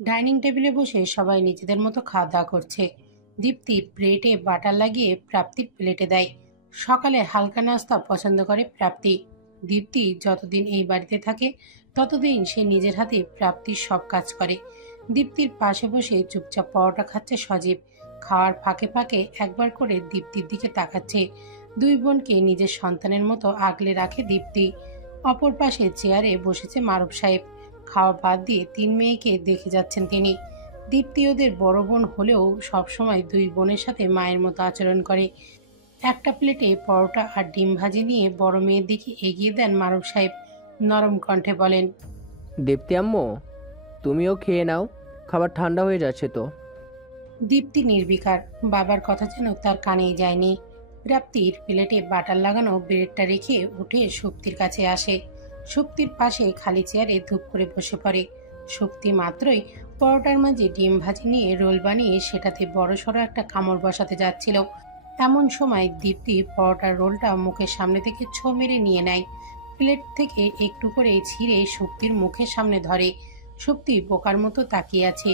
Dining টেবিলে বসে সবাই নিজেদের মতো খাওয়া দাওয়া করছে। দীপ্তি প্লেটে বাটার লাগিয়ে প্রাপ্তির প্লেটে দেয়। সকালে হালকা নাস্তা পছন্দ করে প্রাপ্তি। দীপ্তি যতদিন এই বাড়িতে থাকে ততদিন সে নিজের হাতে প্রাপ্তির সব কাজ করে। দীপ্তির পাশে বসে চুপচাপ পরোটা খাচ্ছে সজীব। খাওয়ার ফাঁকে ফাঁকে একবার করে দীপ্তির দিকে তাকাচ্ছে। দুই বোনকে নিজের সন্তানের মতো আগলে রাখে দীপ্তি। অপর পাশে চেয়ারে বসেছে মারুফ সাহেব। খাওয়া বাদ দিয়ে তিন মেয়েকে দেখে যাচ্ছেন তিনি। দীপ্তি ওদের বড় বোন হলেও সবসময় দুই বোনের সাথে মায়ের মতো আচরণ করে। একটা প্লেটে পরোটা আর ডিম ভাজি নিয়ে বড় মেয়ের দিকে এগিয়ে দেন মারুফ সাহেব। নরম কণ্ঠে বলেন, দীপ্তি আম্মু, তুমিও খেয়ে নাও, খাবার ঠান্ডা হয়ে যাচ্ছে তো। দীপ্তি নির্বিকার, বাবার কথা যেন তার কানেই যায়নি। প্রাপ্তির প্লেটে বাটার লাগানো ব্রেডটা রেখে উঠে সুপ্তির কাছে আসে। সুপ্তির পাশে খালি চেয়ারে ধূপ করে বসে পড়ে। সুপ্তি মাত্রই পরোটার মাঝে ডিম ভাজি নিয়ে রোল বানিয়ে সেটাতে বড়সড় একটা কামড় বসাতে যাচ্ছিল। এমন সময় দীপ্তি পরোটার রোলটা মুখের সামনে থেকে ছো মেরে নিয়ে নেয়। প্লেট থেকে একটু করে ছিঁড়ে সুপ্তির মুখের সামনে ধরে। সুপ্তি বোকার মতো তাকিয়ে আছে।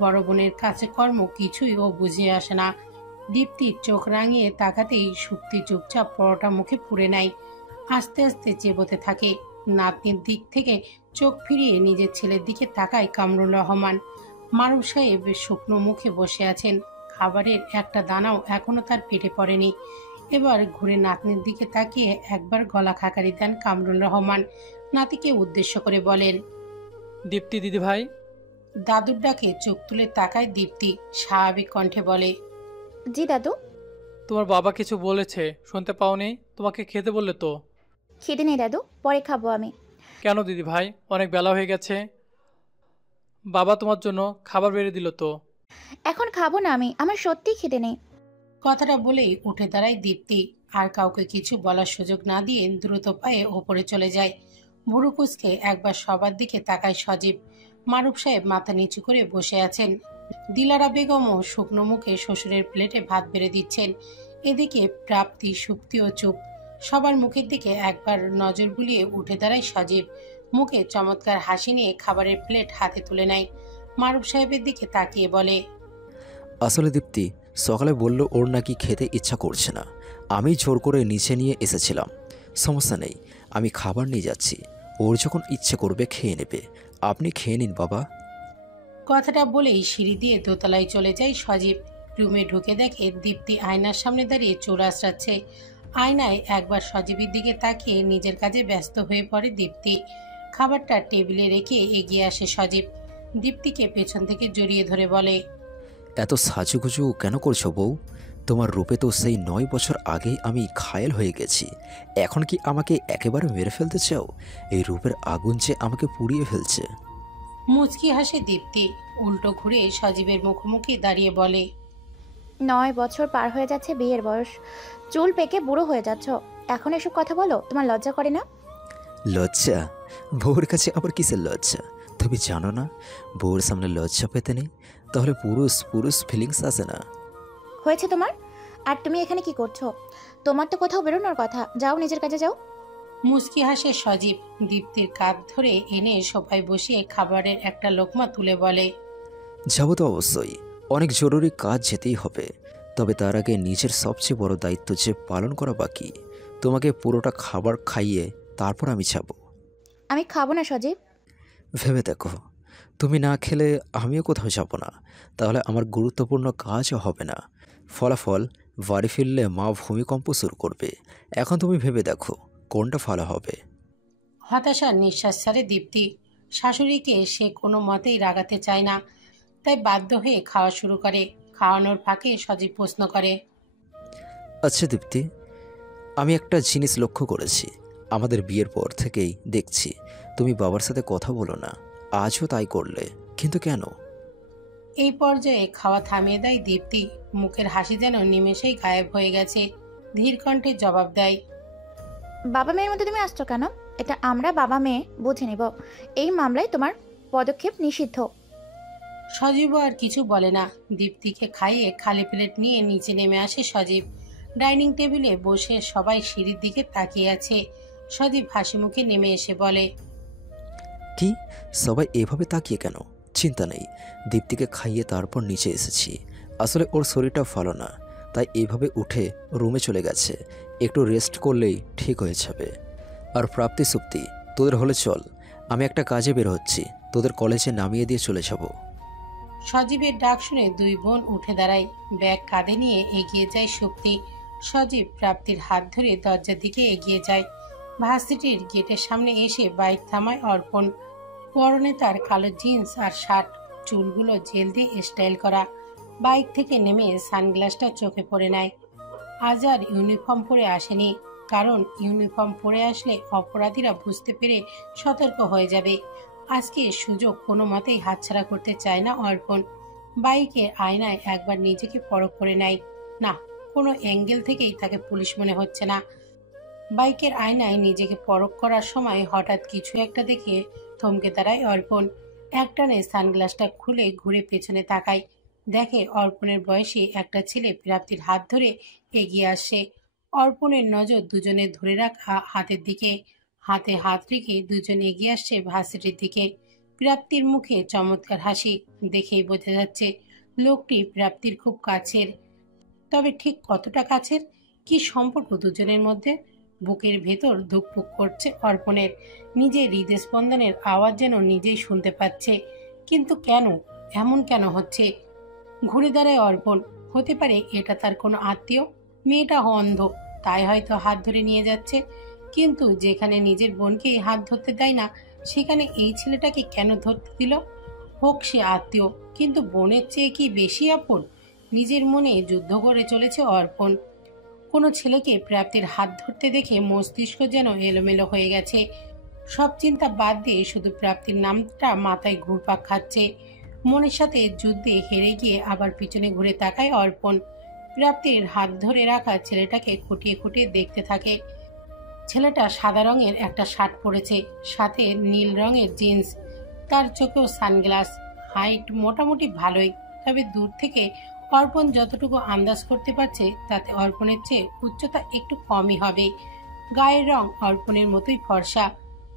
বড় বোনের কাছে কর্ম কিছুই ও বুঝে আসে না। দীপ্তির চোখ রাঙিয়ে তাকাতেই সুপ্তি চুপচাপ পরোটা মুখে পুরে নেয়। আস্তে আস্তে চেবোতে থাকে। নাতনির দিক থেকে চোখ ফিরিয়ে নিজের ছেলের দিকে তাকায় কামরুল রহমান। মারুফ সাহেব শুকনো মুখে বসে আছেন। খাবারের একটা দানাও এখনো তার পেটে পড়েনি। এবার ঘুরে নাতনির দিকে তাকিয়ে একবার গলা খাকারি দেন কামরুল রহমান। নাতিকে উদ্দেশ্য করে বলেন, দীপ্তি দিদি ভাই। দাদুর ডাকে চোখ তুলে তাকায় দীপ্তি। স্বাভাবিক কণ্ঠে বলে, জি দাদু। তোমার বাবা কিছু বলেছে, শুনতে পাওনি? তোমাকে খেতে বললে তো। খেতে নেই দাদু, পরে খাবো আমি। কেন দিদি ভাই, অনেক বেলা হয়ে গেছে। বাবা তোমার জন্য খাবার বেড়ে দিল তো। এখন খাবো না আমি, আমার সত্যিই খেতে নেই। কথাটা বলেই উঠে দাঁড়ায় দীপ্তি। আর কাউকে কিছু বলার সুযোগ না দিয়ে দ্রুত পায়ে ওপরে চলে যায়। ভুরু কুঁচকে একবার সবার দিকে তাকায় সজীব। মারুফ সাহেব মাথা নিচু করে বসে আছেন। দিলারা বেগমও শুকনো মুখে শ্বশুরের প্লেটে ভাত বেড়ে দিচ্ছেন। এদিকে প্রাপ্তি, সুপ্তিও চুপ। সবার মুখের দিকে একবার নজর বুলিয়ে উঠে দাঁড়ায় সজীব। মুখে চমৎকার হাসি নিয়ে খাবারের প্লেট হাতে তুলে নেয়। মারুফ সাহেবের দিকে তাকিয়ে বলে, আসলে দীপ্তি সকালে বলল ওর নাকি খেতে ইচ্ছা করছে না। আমি জোর করে নিচে নিয়ে এসেছিলাম। সমস্যা নেই, আমি খাবার নিয়ে যাচ্ছি। ওর যখন ইচ্ছে করবে খেয়ে নেবে। আপনি খেয়ে নিন বাবা। কথাটা বলেই সিঁড়ি দিয়ে দোতলায় চলে যায় সজীব। রুমে ঢুকে দেখে দীপ্তি আয়নার সামনে দাঁড়িয়ে চুল আঁচড়াচ্ছে। আয়নায় একবার সজীবের দিকে তাকিয়ে নিজের কাজে ব্যস্ত হয়ে পড়ে দীপ্তি। খাবারটা টেবিলে রেখে এগিয়ে আসে সজীব। দীপ্তিকে পেছন থেকে জড়িয়ে ধরে বলে, এত সাজুগুজু কেন করছো বউ? তোমার রূপে তো সেই 9 বছর আগেই আমি ঘায়েল হয়ে গেছি। এখন কি আমাকে একেবারে মেরে ফেলতে চাও? এই রূপের আগুন যে আমাকে পুড়িয়ে ফেলছে। মুচকি হাসে দীপ্তি। উল্টো ঘুরে সজীবের মুখোমুখি দাঁড়িয়ে বলে, 9 বছর পার হয়ে যাচ্ছে বিয়ের বয়স, চুল পেকে বুড়ো হয়ে যাচ্ছ, এখন এসব কথা বলো? তোমার লজ্জা করে না? লজ্জা? বউর কাছে আবার কিসের লজ্জা? তুমি জানো না বউর সামনে লজ্জা পেতে নেই? তাহলে পুরুষ পুরুষ ফিলিংস আসে না। হয়েছে তোমার। আর তুমি এখানে কি করছো? তোমার তো কোথাও বেরোনোর কথা, যাও নিজের কাজে যাও। মুচকি হাসে সজীব। দীপ্তির কাঁধ ধরে এনে সোফায় বসিয়ে খাবারের একটা লোকমা তুলে বলে, যাবো তো অবশ্যই, অনেক জরুরি কাজ যেতেই হবে। তবে তার আগে নিজের সবচেয়ে বড় দায়িত্ব যে পালন করা বাকি। তোমাকে পুরোটা খাবার খাইয়ে তারপর আমি যাব। আমি খাবো না সজীব। ভেবে দেখো, তুমি না খেলে আমিও কোথাও যাব না। তাহলে আমার গুরুত্বপূর্ণ কাজও হবে না। ফলাফল, বাড়ি ফিরলে মা ভূমিকম্প শুরু করবে। এখন তুমি ভেবে দেখো কোনটা ভালো হবে। হতাশার নিঃশ্বাস ছাড়ে দীপ্তি। শাশুড়িকে সে কোনো মতেই রাগাতে চায় না, তাই বাধ্য হয়ে খাওয়া শুরু করে। খাওয়ানোর ফাঁকে সজীব প্রশ্ন করে, আচ্ছা দীপ্তি, আমি একটা জিনিস লক্ষ্য করেছি। আমাদের বিয়ের পর থেকেই দেখছি তুমি বাবার সাথে কথা বলো না। আজও তাই করলে, কিন্তু কেন? এই পর্যায়ে খাওয়া থামিয়ে দেয় দীপ্তি। মুখের হাসি যেন নিমেষেই গায়েব হয়ে গেছে। ধীর কণ্ঠে জবাব দেয়, বাবা মেয়ের মধ্যে তুমি আসছো কেন? এটা আমরা বাবা মেয়ে বুঝে নিব। এই মামলায় তোমার পদক্ষেপ নিষিদ্ধ। সজীব আর কিছু বলে না। দীপ্তিকে খাইয়ে খালি প্লেট নিয়ে নিচে নেমে আসে সজীব। ডাইনিং টেবিলে বসে সবাই সিঁড়ির দিকে তাকিয়ে আছে। সজীব হাসি মুখে নেমে এসে বলে, কি সবাই এভাবে তাকিয়ে কেন? চিন্তা নেই, দীপ্তিকে খাইয়ে তারপর নিচে এসেছি। আসলে ওর শরীরটা ভালো না, তাই এইভাবে উঠে রুমে চলে গেছে। একটু রেস্ট করলেই ঠিক হয়ে যাবে। আর প্রাপ্তি সুপ্তি, তোদের হলে চল, আমি একটা কাজে বের হচ্ছি, তোদের কলেজে নামিয়ে দিয়ে চলে যাব। সজীবের ডাক শুনে দুই বোন উঠে দাঁড়ায়। ব্যাগ কাঁধে নিয়ে এগিয়ে যায় সুপ্তি। সজীব প্রাপ্তির হাত ধরে দরজার দিকে এগিয়ে যায়। ভার্সিটির গেটের সামনে এসে বাইক থামায় অর্পণ। পরনে তার কালো জিন্স আর শার্ট, চুলগুলো জেল দিয়ে স্টাইল করা। বাইক থেকে নেমে সানগ্লাসটা চোখে পড়ে নেয়। আজ আর ইউনিফর্ম পরে আসেনি, কারণ ইউনিফর্ম পরে আসলে অপরাধীরা বুঝতে পেরে সতর্ক হয়ে যাবে। আজকে সুযোগ কোনো মতেই হাতছাড়া করতে চায় না অর্পণ। বাইকের আয়নায় একবার নিজেকে পরখ করে নেয়। না, কোনো অ্যাঙ্গেল থেকেই তাকে পুলিশ মনে হচ্ছে না। বাইকের আয়নায় নিজেকে পরখ করার সময় হঠাৎ কিছু একটা দেখে থমকে দাঁড়ায় অর্পণ। একটানে সানগ্লাসটা খুলে ঘুরে পেছনে তাকায়। দেখে অর্পণের বয়সী একটা ছেলে প্রাপ্তির হাত ধরে এগিয়ে আসছে। অর্পণের নজর দুজনে ধরে রাখা হাতের দিকে। হাতে হাত রেখে দুজন এগিয়ে আসছে ভার্সিটির দিকে। প্রাপ্তির মুখে চমৎকার হাসি, দেখেই বোঝা যাচ্ছে লোকটি প্রাপ্তির খুব কাছের। তবে ঠিক কতটা কাছের, কি সম্পর্ক দুজনের মধ্যে? বুকের ভেতর ধুকপুক করছে অর্পণের। নিজের হৃদস্পন্দনের আওয়াজ যেন নিজেই শুনতে পাচ্ছে। কিন্তু কেন, এমন কেন হচ্ছে? ঘুরে দাঁড়ায় অর্পণ। হতে পারে এটা তার কোনো আত্মীয়। মেয়েটা অন্ধ, তাই হয়তো হাত ধরে নিয়ে যাচ্ছে। কিন্তু যেখানে নিজের বোনকে হাত ধরতে দেয় না, সেখানে এই ছেলেটাকে কেন ধরতে দিল? হোক সে আত্মীয়, কিন্তু বোনের চেয়ে কি বেশি আপন? নিজের মনে যুদ্ধ করে চলেছে অর্পণ। কোনো ছেলেকে প্রাপ্তির হাত ধরতে দেখে মস্তিষ্ক যেন এলোমেলো হয়ে গেছে। সব চিন্তা বাদ দিয়ে শুধু প্রাপ্তির নামটা মাথায় ঘুরপাক খাচ্ছে। মনের সাথে যুদ্ধে হেরে গিয়ে আবার পিছনে ঘুরে তাকায় অর্পণ। প্রাপ্তির হাত ধরে রাখা ছেলেটাকে খুঁটিয়ে খুঁটিয়ে দেখতে থাকে। ছেলেটা সাদা রঙের একটা শার্ট পরেছে, সাথে নীল রঙের জিন্স। তার চোখেও সানগ্লাস। হাইট মোটামুটি ভালোই, তবে দূর থেকে অর্পণ যতটুকু আন্দাজ করতে পারছে তাতে অর্পণের চেয়ে উচ্চতা একটু কমই হবে। গায়ের রং অর্পণের মতোই ফর্সা।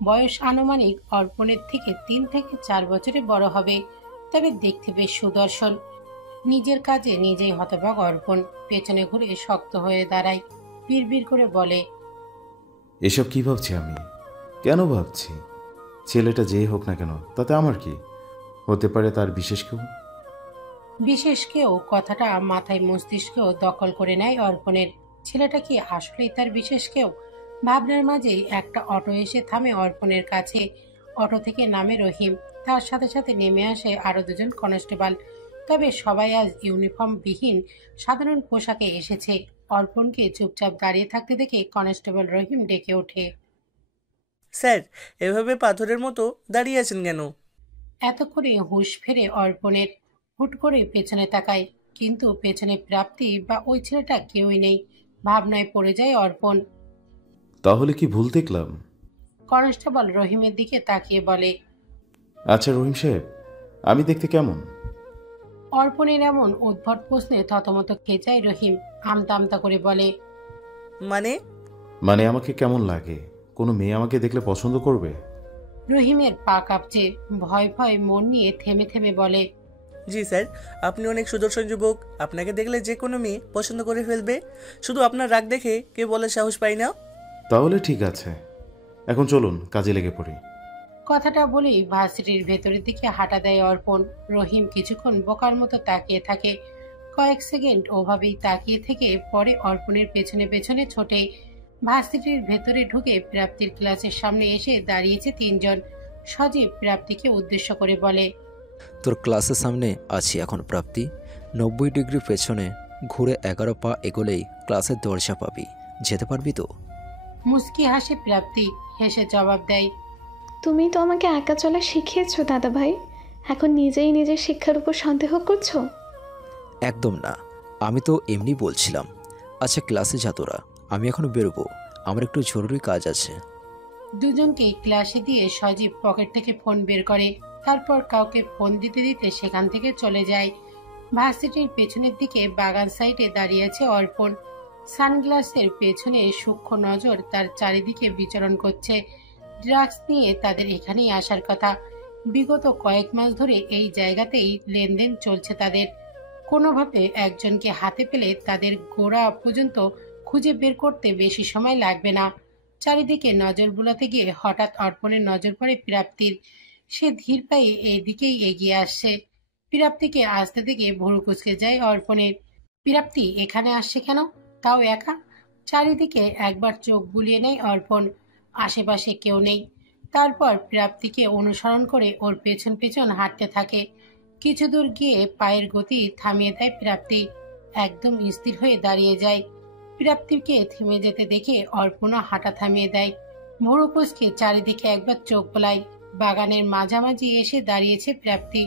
বয়স আনুমানিক অর্পণের থেকে 3 থেকে 4 বছরে বড় হবে, তবে দেখতে বেশ সুদর্শন। নিজের কাজে নিজেই হতবাক অর্পণ। পেছনে ঘুরে শক্ত হয়ে দাঁড়ায়, বিড়বিড় করে বলে, এসব কি ভাবছি আমি? কেন ভাবছি? ছেলেটা যেই হোক না কেন, তাতে আমার কি? হতে পারে তার বিশেষ কেউ। বিশেষ কেউ কথাটা মাথায় মস্তিষ্কেও দখল করে নেয় অর্পণের। ছেলেটা কি আসলেই তার বিশেষ কেউ? ভাবনার মাঝেই একটা অটো এসে থামে অর্পণের কাছে। অটো থেকে নামে রহিম, তার সাথে সাথে নেমে আসে আরো দুজন কনস্টেবল। তবে সবাই আজ ইউনিফর্ম বিহীন সাধারণ পোশাকে এসেছে। অর্পণকে চুপচাপ দাঁড়িয়ে থাকতে দেখে কনস্টেবল রহিম ডেকে ওঠে, স্যার, এভাবে পাথরের মতো দাঁড়িয়ে আছেন কেন? এতক্ষণে হুঁশ ফেরে অর্পণের। হুট করে পেছনে তাকায়, কিন্তু পেছনে প্রাপ্তি বা ওই ছেলেটা কেউই নেই। ভাবনায় পড়ে যায় অর্পণ। তাহলে কি ভুল দেখলাম? কনস্টেবল রহিমের দিকে তাকিয়ে বলে, আচ্ছা রহিম সাহেব, আমি দেখতে কেমন? অর্পণের এমন উদ্ভট প্রশ্নে থতমত খেয়ে যায় রহিম। আমতা আমতা করে বলে, মানে? মানে আমাকে কেমন লাগে? কোনো মেয়ে আমাকে দেখলে পছন্দ করবে? রহিমের পা কাঁপছে। ভয় ভয় মন নিয়ে থেমে থেমে বলে, জি স্যার, আপনি অনেক সুদর্শন যুবক। আপনাকে দেখলে যে কোনো মেয়ে পছন্দ করে ফেলবে। শুধু আপনার রাগ দেখে কে বলে সাহস পাই না। তাহলে ঠিক আছে, এখন চলুন কাজে লেগে পড়ি। কথাটা বলেই ভার্সিটির ভেতরের দিকে হাঁটা দেয় অর্পণ। রহিম কিছুক্ষণ বোকার মতো তাকিয়ে থাকে। কয়েক সেকেন্ড ওভাবেই তাকিয়ে থেকে পরে অর্পণের পেছনে পেছনে ছোটে। ভার্সিটির ভেতরে ঢুকে প্রাপ্তির ক্লাসের সামনে এসে দাঁড়িয়েছে 3 জন। সজীব প্রাপ্তিকে উদ্দেশ্য করে বলে, তোর ক্লাসের সামনে আছি এখন প্রাপ্তি। 90 ডিগ্রি পেছনে ঘুরে 11 পা এগোলেই ক্লাসের দরজা পাবি। যেতে পারবি তো? মুস্কি হাসে প্রাপ্তি, হেসে জবাব দেয়, তুমি তো আমাকে একা চলা শিখিয়েছো দাদা ভাই, এখন নিজেই নিজের শিক্ষার উপর সন্দেহ করছো? একদম না, আমি তো এমনি বলছিলাম। আচ্ছা ক্লাসে যা তোরা, আমি এখন বেরোবো, আমার একটু জরুরি কাজ আছে। দুজনকে ক্লাসে দিয়ে সজীব পকেট থেকে ফোন বের করে। তারপর কাউকে ফোন দিতে দিতে সেখান থেকে চলে যায়। ভার্সিটির পেছনের দিকে বাগান সাইডে দাঁড়িয়ে আছে অর্পণ। সানগ্লাসের পেছনে সূক্ষ্ম নজর তার চারিদিকে বিচরণ করছে। ড্রাগস নিয়ে তাদের এখানেই আসার কথা। বিগত কয়েক মাস ধরে এই জায়গাতেই লেনদেন চলছে তাদের। কোনোভাবে একজনকে হাতে পেলে তাদের গোড়া পর্যন্ত খুঁজে বের করতে বেশি সময় লাগবে না। চারিদিকে নজর বুলাতে গিয়ে হঠাৎ অর্পণের নজর পড়ে প্রাপ্তির। সে ধীর পায়ে এই দিকেই এগিয়ে আসছে। প্রাপ্তিকে আসতে থেকে ভুরু কুঁচকে যায় অর্পণের। প্রাপ্তি এখানে আসছে কেন, তাও একা? চারিদিকে একবার চোখ বুলিয়ে নেয় অর্পণ। আশেপাশে কেউ নেই। তারপর প্রাপ্তিকে অনুসরণ করে ওর পেছন পেছন হাঁটতে থাকে। কিছু দূর গিয়ে পায়ের গতি থামিয়ে দেয় প্রাপ্তি। একদম স্থির হয়ে দাঁড়িয়ে যায়। প্রাপ্তিকে থেমে যেতে দেখে অর্পণও হাঁটা থামিয়ে দেয়। ভুরু কুঁচকে চারিদিকে একবার চোখ বোলায়। বাগানের মাঝামাঝি এসে দাঁড়িয়েছে প্রাপ্তি।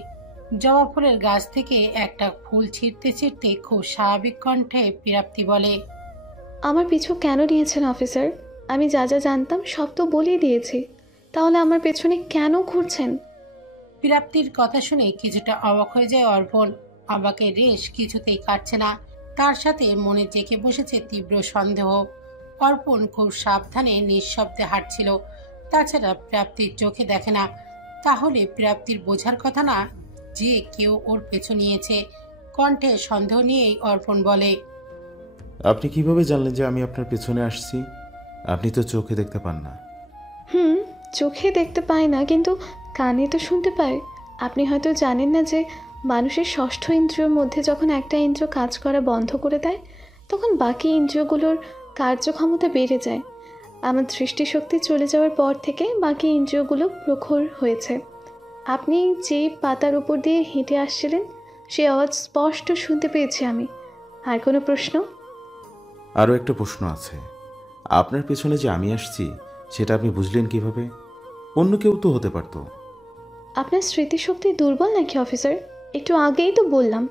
জবা ফুলের গাছ থেকে একটা ফুল ছিঁড়তে ছিঁড়তে খুব স্বাভাবিক কণ্ঠে প্রাপ্তি বলে, আমার পিছু কেন নিয়েছেন অফিসার? আমি যা যা জানতাম সব তো বলেই দিয়েছি, তাহলে আমার পেছনে কেন ঘুরছেন? প্রাপ্তির কথা শুনে কিছুটা অবাক হয়ে যায় অর্পণ। অবাকের রেশ কিছুতেই কাটছে না। তার সাথে মনে জেঁকে বসেছে তীব্র সন্দেহ। অর্পণ খুব সাবধানে নিঃশব্দে হাঁটছিল। তাছাড়া প্রাপ্তির চোখে দেখে না। তাহলে প্রাপ্তির বোঝার কথা না যে কেউ ওর পেছু নিয়েছে। কণ্ঠে সন্দেহ নিয়েই অর্পণ বলে, আপনি কিভাবে জানলেন যে আমি আপনার পেছনে আসছি? আপনি তো চোখে দেখতে পান না। চোখে দেখতে পাই না, কিন্তু কানে তো শুনতে পাই। আপনি হয়তো জানেন না যে মানুষের ষষ্ঠ ইন্দ্রিয়র মধ্যে যখন একটা ইন্দ্রিয় কাজ করা বন্ধ করে দেয়, তখন বাকি ইন্দ্রিয়গুলোর কার্যক্ষমতা বেড়ে যায়। আমার দৃষ্টিশক্তি চলে যাওয়ার পর থেকে বাকি ইন্দ্রিয়গুলো প্রখর হয়েছে। আপনি যে পাতার উপর দিয়ে হেঁটে আসছিলেন সে আওয়াজ স্পষ্ট শুনতে পেয়েছি আমি। আর কোনো প্রশ্ন? আরও একটা প্রশ্ন আছে। আপনার পেছনে যে আমি আসছি সেটা আপনি বুঝলেন কিভাবে? অন্য কেউ তো হতে পারতো। আপনার স্মৃতিশক্তি দুর্বল নাকি অফিসার? একটু আগেই তো বললাম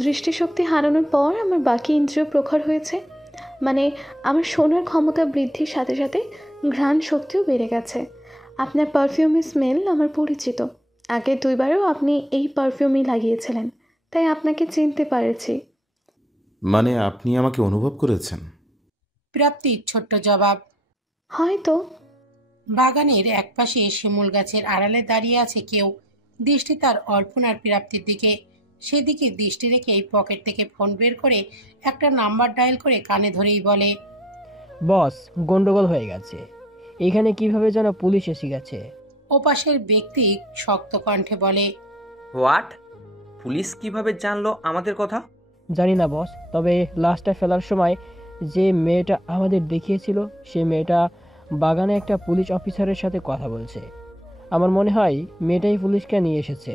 দৃষ্টিশক্তি হারানোর পর আমার বাকি ইন্দ্রিয় প্রখর হয়েছে। মানে আমার শোনার ক্ষমতা বৃদ্ধির সাথে সাথে ঘ্রাণ শক্তিও বেড়ে গেছে। আপনার পারফিউমের স্মেল আমার পরিচিত। আগে 2বারও আপনি এই পারফিউমই লাগিয়েছিলেন, তাই আপনাকে চিনতে পেরেছি। মানে আপনি আমাকে অনুভব করেছেন? প্রাপ্তির ছোট্ট জবাব, হয়তো। বাগানের একপাশে শিমুল গাছের আড়ালে দাঁড়িয়ে আছে কেউ। দৃষ্টি তার অর্পণ আর প্রাপ্তির দিকে। সেদিকে দৃষ্টি রেখে পকেট থেকে ফোন বের করে একটা নাম্বার ডায়াল করে কানে ধরেই বলে, বস, গন্ডগোল হয়ে গেছে। এখানে কিভাবে যেন পুলিশ এসে গেছে। ওপাশের ব্যক্তি শক্ত কণ্ঠে বলে, হোয়াট? পুলিশ কিভাবে জানলো আমাদের কথা? জানি না বস, তবে লাশটা ফেলার সময় যে মেয়েটা আমাদের দেখিয়েছিল সে মেয়েটা বাগানে একটা পুলিশ অফিসারের সাথে কথা বলছে। আমার মনে হয় মেয়েটাই পুলিশকে নিয়ে এসেছে।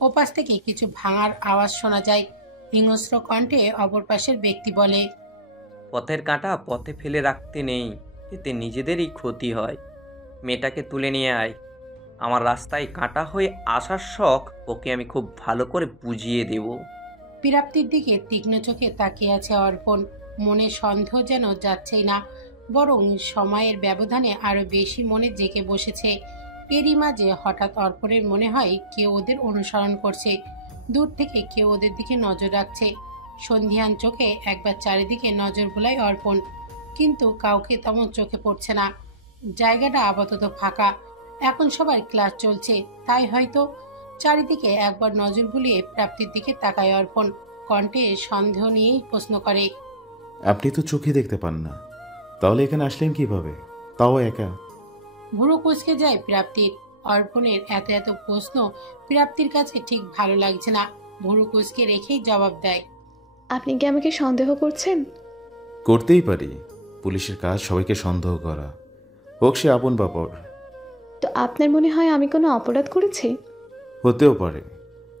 ওপাশ থেকে কিছু ভাঙার আওয়াজ শোনা যায়। হিংস্র কণ্ঠে অপর পাশের ব্যক্তি বলে, পথের কাঁটা পথে ফেলে রাখতে নেই, এতে নিজেদেরই ক্ষতি হয়। মেয়েটাকে তুলে নিয়ে আয়। আমার রাস্তায় কাঁটা হয়ে আসার শখ ওকে আমি খুব ভালো করে বুঝিয়ে দেব। প্রাপ্তির দিকে তীক্ষ্ণ চোখে তাকিয়ে আছে অর্পণ। মনে সন্দেহ যেন যাচ্ছেই না, বরং সময়ের ব্যবধানে আরো বেশি মনে জেঁকে বসেছে। এরই মাঝে হঠাৎ অর্পণের মনে হয় কেউ ওদের অনুসরণ করছে। দূর থেকে কেউ ওদের দিকে নজর রাখছে। সন্ধিয়ান চোখে একবার চারিদিকে নজর বুলায় অর্পণ, কিন্তু কাউকে তেমন চোখে পড়ছে না। জায়গাটা আপাতত ফাঁকা। এখন সবার ক্লাস চলছে, তাই হয়তো। চারিদিকে একবার নজর বুলিয়ে প্রাপ্তির দিকে তাকায় অর্পণ। কণ্ঠে সন্দেহ নিয়েই প্রশ্ন করে, আপনি তো চোখে দেখতে পান না, তাহলে এখানে আসলেন কিভাবে, তাও একা? ভুরু কুঁচকে যায় প্রাপ্তির। অর্পণের এত এত প্রশ্ন প্রাপ্তির কাছে ঠিক ভালো লাগছে না। ভুরু কুঁচকে রেখেই জবাব দেয়, আপনি কি আমাকে সন্দেহ করছেন? করতেই পারি। পুলিশের কাজ সবাইকে সন্দেহ করা, হোক সে আপন বা পর। তো আপনার মনে হয় আমি কোনো অপরাধ করেছি? হতেও পারে,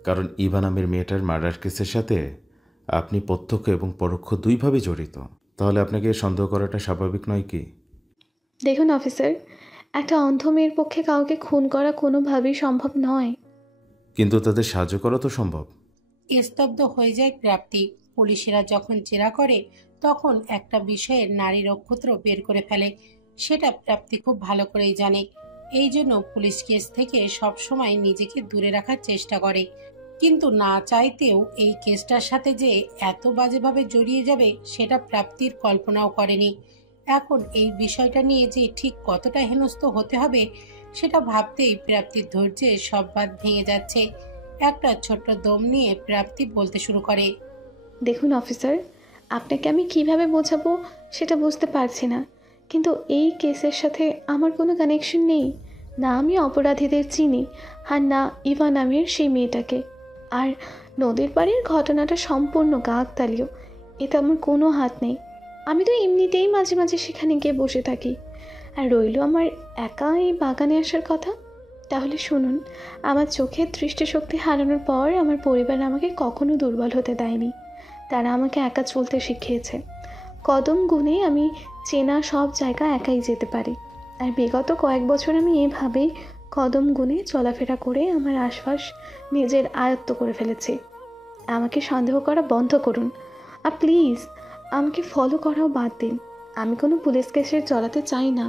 কারণ ইভা নামের মেয়েটার মার্ডার কেসের সাথে আপনি প্রত্যক্ষ এবং পরোক্ষ দুইভাবে জড়িত। তাহলে আপনাকে সন্দেহ করাটা স্বাভাবিক নয় কি? দেখুন অফিসার, একটা অন্ধ মেয়ের পক্ষে কাউকে খুন করা কোনোভাবেই সম্ভব নয়। কিন্তু তাদের সাহায্য করা তো সম্ভব। স্তব্ধ হয়ে যায় প্রাপ্তি। পুলিশেরা যখন জেরা করে তখন একটা বিষয়ের নারী নক্ষত্র বের করে ফেলে। সেটা প্রাপ্তি খুব ভালো করেই জানে। এই জন্য পুলিশ কেস থেকে সবসময় নিজেকে দূরে রাখার চেষ্টা করে। কিন্তু না চাইতেও এই কেসটার সাথে যে এত বাজেভাবে জড়িয়ে যাবে সেটা প্রাপ্তির কল্পনাও করেনি। এখন এই বিষয়টা নিয়ে যে ঠিক কতটা হেনস্থ হতে হবে সেটা ভাবতেই প্রাপ্তির ধৈর্যে সব বাঁধ ভেঙে যাচ্ছে। একটা ছোট্ট দম নিয়ে প্রাপ্তি বলতে শুরু করে, দেখুন অফিসার, আপনাকে আমি কিভাবে বোঝাবো সেটা বুঝতে পারছি না, কিন্তু এই কেসের সাথে আমার কোনো কানেকশন নেই। না আমি অপরাধীদের চিনি, আর না ইভা নামের সেই মেয়েটাকে। আর নদীর পাড়ের ঘটনাটা সম্পূর্ণ কাকতালীয়, এতে আমার কোনো হাত নেই। আমি তো এমনিতেই মাঝে মাঝে সেখানে গিয়ে বসে থাকি। আর রইল আমার একা এই বাগানে আসার কথা, তাহলে শুনুন, আমার চোখের দৃষ্টিশক্তি হারানোর পর আমার পরিবার আমাকে কখনো দুর্বল হতে দেয়নি। তারা আমাকে একা চলতে শিখিয়েছে। কদম গুণে আমি চেনা সব জায়গা একাই যেতে পারি। আর বিগত কয়েক বছর আমি এভাবেই কদম গুণে চলাফেরা করে আমার আশপাশ নিজের আয়ত্ত করে ফেলেছি। আমাকে সন্দেহ করা বন্ধ করুন, আর প্লিজ আমাকে ফলো করাও বাদ দিন। আমি কোনো পুলিশ কেসে জড়াতে চাই না।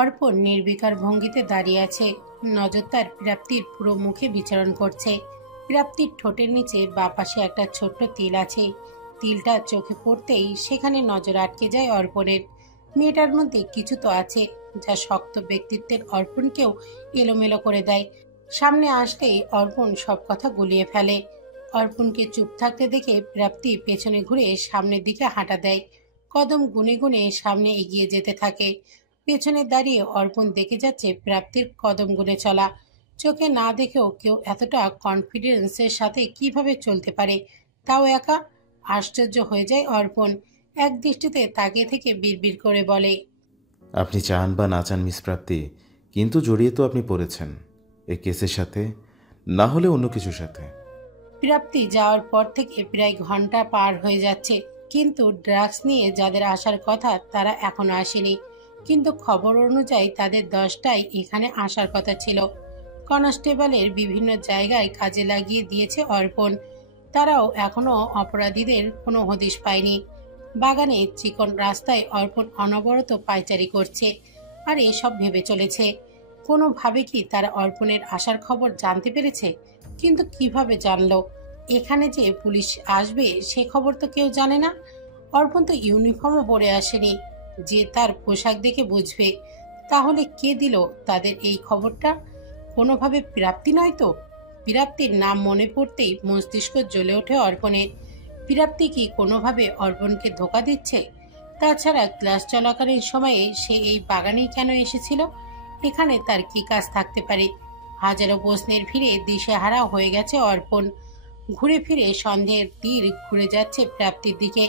অর্পণ নির্বিকার ভঙ্গিতে দাঁড়িয়ে আছে, নজর তার প্রাপ্তির পুরো মুখে বিচরণ করছে। প্রাপ্তির ঠোঁটের নিচে বাঁ পাশে একটা ছোট্ট তিল আছে। তিলটা চোখে পড়তেই সেখানে নজর আটকে যায় অর্পণের। মেয়েটার মধ্যে কিছু তো আছে যা শক্ত ব্যক্তিত্বের অর্পণকেও এলোমেলো করে দেয়। সামনে আসলেই অর্পণ সব কথা গুলিয়ে ফেলে। অর্পণকে চুপ থাকতে দেখে প্রাপ্তি পেছনে ঘুরে সামনের দিকে হাঁটা দেয়। কদম গুনে গুনে সামনে এগিয়ে যেতে থাকে। পেছনে দাঁড়িয়ে অর্পণ দেখে যাচ্ছে প্রাপ্তির কদম গুনে চলা। চোখে না দেখেও কেউ এতটা কনফিডেন্সের সাথে কিভাবে চলতে পারে, তাও একা? আশ্চর্য হয়ে যায় অর্পণ। এক দৃষ্টিতে তাকিয়ে থেকে বিড়বিড় করে বলে, আপনি চান বা না চান মিস প্রাপ্তি, কিন্তু জড়িয়ে তো আপনি পড়েছেন এই কেসের সাথে, না হলে অন্য কিছুর সাথে। প্রাপ্তি যাওয়ার পর থেকে প্রায় ঘন্টা পার হয়ে যাচ্ছে, কিন্তু ড্রাগস নিয়ে যাদের আসার কথা তারা এখনো আসেনি। কিন্তু খবর অনুযায়ী তাদের 10টায় এখানে আসার কথা ছিল। কনস্টেবলের বিভিন্ন জায়গায় কাজে লাগিয়ে দিয়েছে অর্পণ। তারাও এখনো অপরাধীদের কোনো হদিশ পায়নি। বাগানে চিকন রাস্তায় অর্পণ অনবরত পায়চারি করছে আর এসব ভেবে চলেছে কোনোভাবে কি তারা অর্পণের আসার খবর জানতে পেরেছে। কিন্তু কিভাবে জানলো? এখানে যে পুলিশ আসবে সে খবর তো কেউ জানে না। অর্পণ তো ইউনিফর্মও পরে আসেনি যে তার পোশাক দেখে বুঝবে। তাহলে কে দিল তাদের এই খবরটা? কোনোভাবে প্রাপ্তি নয় তো? প্রাপ্তির নাম মনে পড়তেই মস্তিষ্ক জ্বলে ওঠে অর্পণের। প্রাপ্তি কি কোনোভাবে অর্পণকে ধোঁকা দিচ্ছে? তাছাড়া ক্লাস চলাকালীন সময়ে সে এই বাগানেই কেন এসেছিল? এখানে তার কি কাজ থাকতে পারে? হাজারো প্রশ্নের ভিড়ে দিশেহারা হয়ে গেছে অর্পণ। ঘুরে ফিরে সন্দেহের তীর ঘুরে যাচ্ছে প্রাপ্তির দিকে,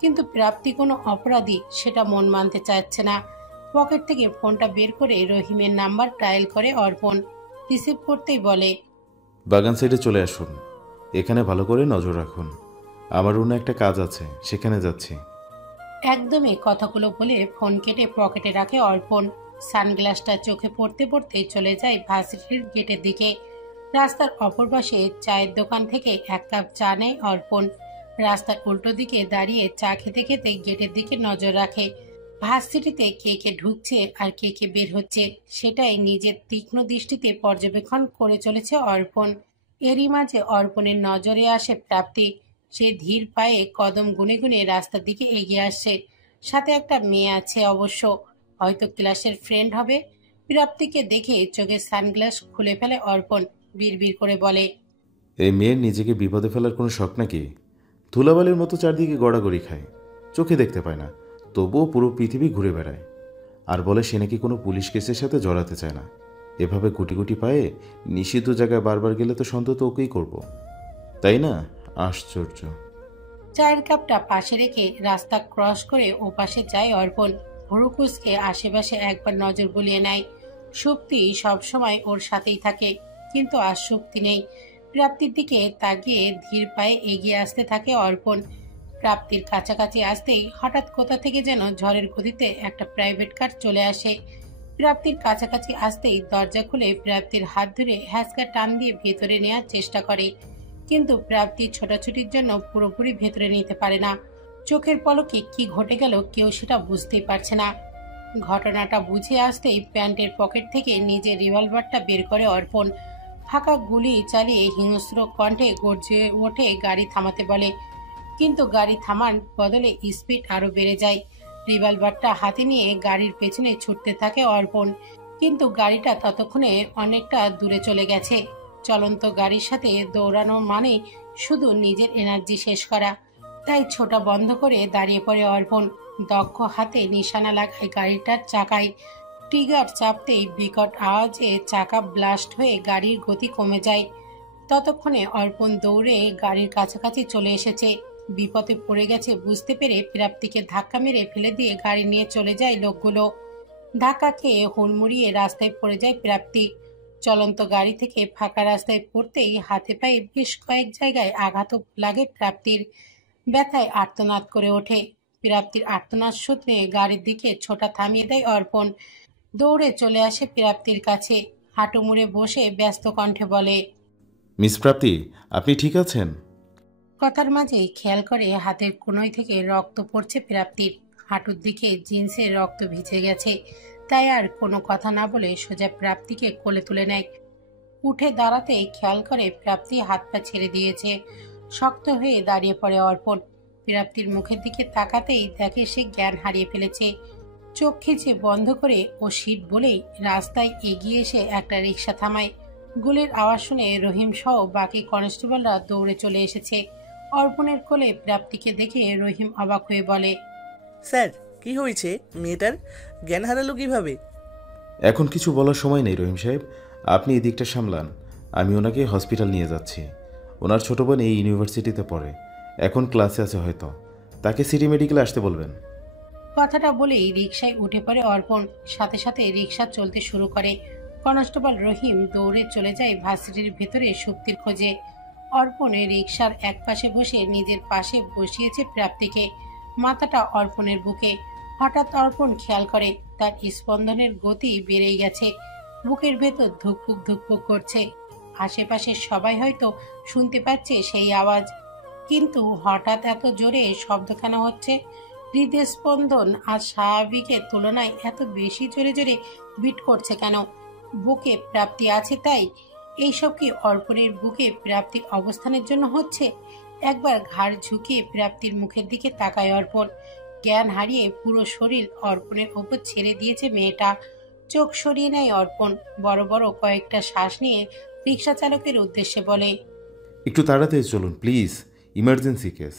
কিন্তু প্রাপ্তি কোনো অপরাধী সেটা মন মানতে চাচ্ছে না। পকেট থেকে ফোনটা বের করে রহিমের নাম্বার ডায়াল করে অর্পণ। রিসিভ করতেই বলে, বাগান সাইডে চলে আসুন, এখানে ভালো করে নজর রাখুন, আমার অন্য একটা কাজ আছে, সেখানে যাচ্ছি। একদমই কথাগুলো বলে ফোন কেটে পকেটে রাখে অর্পণ। সানগ্লাসটা চোখে পড়তে পড়তে চলে যায় ভার্সিটির গেটের দিকে। রাস্তার অপর পাশে চায়ের দোকান থেকে এক কাপ চা নেয় অর্পণ। রাস্তার উল্টো দিকে দাঁড়িয়ে চা খেতে খেতে গেটের দিকে নজর রাখে। ভার্সিটিতে কে কে ঢুকছে আর কে কে বের হচ্ছে সেটাই নিজের তীক্ষ্ণ দৃষ্টিতে পর্যবেক্ষণ করে চলেছে অর্পণ। এরই মাঝে অর্পণের নজরে আসে প্রাপ্তি। সে ধীর পায়ে কদম গুনে গুনে রাস্তার দিকে এগিয়ে আসছে। সাথে একটা মেয়ে আছে অবশ্য, হয়তো ক্লাসের ফ্রেন্ড হবে। প্রাপ্তিকে দেখে চোখের সানগ্লাস খুলে ফেলে অর্পণ। বিড়বিড় করে বলে, এই মেয়ের নিজেকে বিপদে ফেলার কোনো শখ নাকি? ধুলাবালির মতো চারদিকে গড়াগড়ি খায়, চোখে দেখতে পায় না, তবুও পুরো পৃথিবী ঘুরে বেড়ায়। আর বলে সে নাকি কোনো পুলিশ কেসের সাথে জড়াতে চায় না। এভাবে গুটি গুটি পায়ে নিষিদ্ধ জায়গায় বারবার গেলে তো সন্দেহ তো ওকেই করবো, তাই না? আশ্চর্য। চায়ের কাপটা পাশে রেখে রাস্তা ক্রস করে ও পাশে যায় অর্পণ। ভুরু কুঁচকে আশেপাশে একবার নজর বুলিয়ে নেয়। সুপ্তি সবসময় ওর সাথেই থাকে, কিন্তু আজ সুপ্তি নেই। প্রাপ্তির দিকে তাকিয়ে ধীর পায়ে এগিয়ে আসতে থাকে অর্পণ। প্রাপ্তির কাছাকাছি আসতেই হঠাৎ কোথা থেকে যেন ঝড়ের গতিতে একটা প্রাইভেট কার চলে আসে। প্রাপ্তির কাছাকাছি আসতেই দরজা খুলে প্রাপ্তির হাত ধরে হ্যাঁচকা টান দিয়ে ভেতরে নেওয়ার চেষ্টা করে, কিন্তু প্রাপ্তি ছোটাছুটির জন্য পুরোপুরি ভেতরে নিতে পারে না। চোখের পলকে কি ঘটে গেল কেউ সেটা বুঝতেই পারছে না। ঘটনাটা বুঝে আসতেই প্যান্টের পকেট থেকে নিজের রিভলভারটা বের করে অর্পণ। ফাঁকা গুলি চালিয়ে হিংস্র কণ্ঠে গর্জে ওঠে গাড়ি থামাতে বলে, কিন্তু গাড়ি থামার বদলে স্পিড আরো বেড়ে যায়। রিভলভারটা হাতে নিয়ে গাড়ির পেছনে ছুটতে থাকে অর্পণ, কিন্তু গাড়িটা ততক্ষণে অনেকটা দূরে চলে গেছে। চলন্ত গাড়ির সাথে দৌড়ানো মানে শুধু নিজের এনার্জি শেষ করা। তাই ছোটা বন্ধ করে দাঁড়িয়ে পড়ে অর্পণ। দক্ষ হাতে নিশানা লাগায় গাড়িটার চাকায়। ট্রিগার চাপতেই বিকট আওয়াজে চাকা ব্লাস্ট হয়ে গাড়ির গতি কমে যায়। ততক্ষণে অর্পণ দৌড়ে গাড়ির কাছাকাছি চলে এসেছে। বিপদে পড়ে গেছে বুঝতে পেরে প্রাপ্তিকে ধাক্কা মেরে ফেলে দিয়ে গাড়ি নিয়ে চলে যায় লোকগুলো। ধাক্কা খেয়ে হুড়মুড়িয়ে রাস্তায় পড়ে যায় প্রাপ্তি। চলন্ত গাড়ি থেকে ফাঁকা রাস্তায় পড়তেই হাতে পায়ে বেশ কয়েক জায়গায় আঘাত লাগে প্রাপ্তির। ব্যথায় আর্তনাদ করে ওঠে। প্রাপ্তির আর্তনাদ সূত্রে গাড়ির দিকে ছোটা থামিয়ে দেয় অর্পণ। দৌড়ে চলে আসে প্রাপ্তির কাছে, হাঁটু মুড়ে বসে ব্যস্ত কণ্ঠে বলে, মিস প্রাপ্তি, আপনি ঠিক আছেন? কথার মাঝেই খেয়াল করে হাতের কোনোই থেকে রক্ত পড়ছে প্রাপ্তির। হাঁটুর দিকে জিন্সের রক্ত ভিজে গেছে। তাই আর কোনো কথা না বলে সোজা প্রাপ্তিকে কোলে তুলে নেয়। উঠে দাঁড়াতেই খেয়াল করে প্রাপ্তি হাত পা ছেড়ে দিয়েছে। শক্ত হয়ে দাঁড়িয়ে পড়ে অর্পণ। প্রাপ্তির মুখের দিকে তাকাতেই দেখে সে জ্ঞান হারিয়ে ফেলেছে। চোখ খিচে বন্ধ করে ও শীত বলেই রাস্তায় এগিয়ে এসে একটা রিক্সা থামায়। গুলির আওয়াজ শুনে রহিম সহ বাকি কনস্টেবলরা দৌড়ে চলে এসেছে। অর্পণের কোলে প্রাপ্তিকে দেখে রহিম অবাক হয়ে বলে, স্যার, কি হয়েছে? মেয়েটার জ্ঞান হারালো কিভাবে? এখন কিছু বলার সময় নেই রহিম সাহেব, আপনি এই দিকটা সামলান। আমি ওনাকে হসপিটাল নিয়ে যাচ্ছি। ওনার ছোট বোন এই ইউনিভার্সিটিতে পড়ে, এখন ক্লাসে আছে হয়তো, তাকে সিটি মেডিকেলে আসতে বলবেন। কথাটা বলেই রিকশায় উঠে পড়ে অর্পণ। সাথে সাথে রিকশা চলতে শুরু করে। কনস্টেবল রহিম দৌড়ে চলে যায় ভার্সিটির ভেতরে সুপ্তির খোঁজে। অর্পণে রিকশার এক পাশে বসে নিজের পাশে বসিয়েছে প্রাপ্তিকে, মাথাটা অর্পণের বুকে। হঠাৎ অর্পণ খেয়াল করে তার স্পন্দনের গতি বেড়েই গেছে। বুকের ভেতর ধুকপুক ধুকপুক করছে। আশেপাশের সবাই হয়তো শুনতে পাচ্ছে সেই আওয়াজ, কিন্তু হঠাৎ এত জোরে শব্দ কেন হচ্ছে? হৃদস্পন্দন আর স্বাভাবিকের তুলনায় এত বেশি জোরে জোরে বিট করছে কেন? বুকে প্রাপ্তি আছে তাই? এইসব কি অর্পণের বুকে প্রাপ্তির অবস্থানের জন্য হচ্ছে? একবার ঘাড় ঝুঁকিয়ে প্রাপ্তির মুখের দিকে তাকায় অর্পণ। জ্ঞান হারিয়ে পুরো শরীর অর্পণের ওপর ছেড়ে দিয়েছে মেয়েটা। চোখ সরিয়ে নেয় অর্পণ। বড় বড় কয়েকটা শ্বাস নিয়ে রিক্সা চালকের উদ্দেশ্যে বলে, একটু তাড়াতাড়ি চলুন প্লিজ, ইমার্জেন্সি কেস।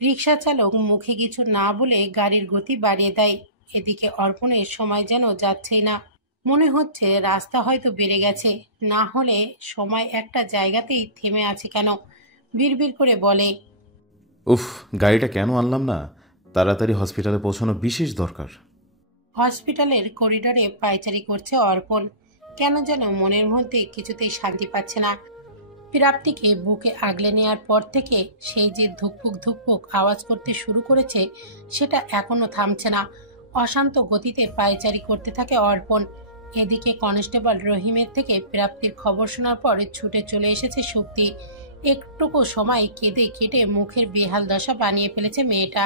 রিক্সা চালক মুখে কিছু না বলে গাড়ির গতি বাড়িয়ে দেয়। এদিকে অর্পণের সময় যেন যাচ্ছেই না। মনে হচ্ছে রাস্তা হয়তো বেড়ে গেছে, না হলে সময় একটা জায়গাতেই থেমে আছে কেন? বিড়বিড় করে বলে, উফ, গাড়িটা কেন আনলাম না? তাড়াতাড়ি হসপিটালে পৌঁছানো বিশেষ দরকার। হসপিটালের করিডোরে পায়চারি করছে অর্পণ। কেন যেন মনের মধ্যে কিছুতেই শান্তি পাচ্ছে না। প্রাপ্তিকে বুকে আগলে নেওয়ার পর থেকে সেই যে ধুকপুক ধুকপুক আওয়াজ করতে শুরু করেছে, সেটা এখনো থামছে না। অশান্ত গতিতে পায়চারি করতে থাকে অর্পণ। এদিকে কনস্টেবল রহিমের থেকে প্রাপ্তির খবর শোনার পর ছুটে চলে এসেছে সুপ্তি। একটুকু সময় কেঁদে কেটে মুখের বেহাল দশা বানিয়ে ফেলেছে মেয়েটা।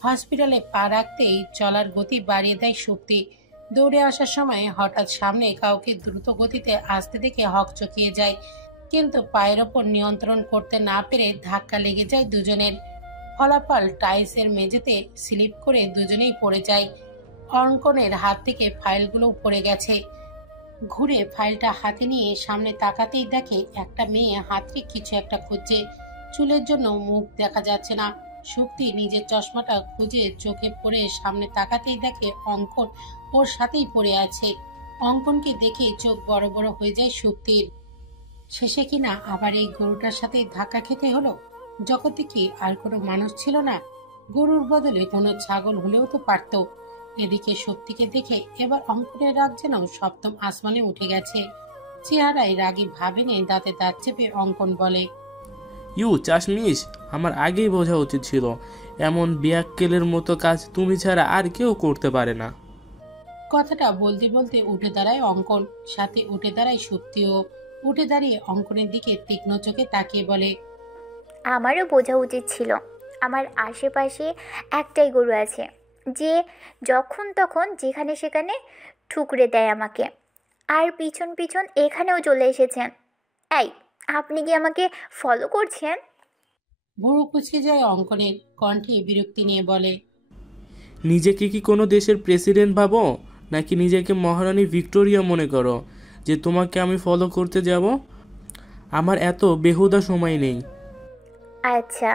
হসপিটালে পা রাখতেই চলার গতি বাড়িয়ে দেয় সুপ্তি। দৌড়ে আসার সময় হঠাৎ সামনে কাউকে দ্রুত গতিতে আসতে দেখে হকচকিয়ে যায়, কিন্তু পায়ের ওপর নিয়ন্ত্রণ করতে না পেরে ধাক্কা লেগে যায় দুজনের। ফলাফল টাইলসের মেঝেতে স্লিপ করে দুজনেই পড়ে যায়। অঙ্কনের হাত থেকে ফাইলগুলো পড়ে গেছে। ঘুরে ফাইলটা হাতে নিয়ে সামনে তাকাতেই দেখে একটা মেয়ে হাতড়ে কিছু একটা খুঁজছে। চুলের জন্য মুখ দেখা যাচ্ছে না। সুপ্তি নিজের চশমাটা খুঁজে চোখে পড়ে সামনে তাকাতেই দেখে অঙ্কন ওর সাথেই পড়ে আছে। অঙ্কনকে দেখে চোখ বড় বড় হয়ে যায় সুপ্তির। শেষে কিনা আবার এই গরুটার সাথে ধাক্কা খেতে হলো। জগতে কি আর কোনো মানুষ ছিল না? গরুর বদলে কোনো ছাগল হলেও তো পারত। এদিকে শক্তিকে দেখে এবার অঙ্কনের রাগ যেন সপ্তম আসমানে উঠে গেছে। চেহারায় রাগী ভাবে নেই, দাঁতে দাঁত চেপে অঙ্কন বলে, চাশমিশ, আমার আগেই বোঝা উচিত ছিল এমন বিয়াক্কেলের মতো কাজ তুমি ছাড়া আর কেউ করতে পারে না। কথাটা বলতে বলতে উঠে দাঁড়ায় অঙ্কন, সাথে উঠে দাঁড়ায় শক্তিও। উঠে দাঁড়িয়ে অঙ্কনের দিকে তীক্ষ্ণ চোখে তাকিয়ে বলে, আমারও বোঝা উচিত ছিল। আমার আশেপাশে একটাই গরু আছে যে যখন তখন যেখানে সেখানে ঠুকরে দেয় আমাকে, আর পিছন পিছন এখানেও চলে এসেছেন। এই, আপনি কি আমাকে ফলো করছেন? ভুরু কুচকে যায় অঙ্কনের, কণ্ঠে বিরক্তি নিয়ে বলে, নিজেকে কি কোনো দেশের প্রেসিডেন্ট ভাবো, নাকি নিজেকে মহারানী ভিক্টোরিয়া মনে করো যে তোমাকে আমি ফলো করতে যাব? আমার এত বেহুদা সময় নেই। আচ্ছা,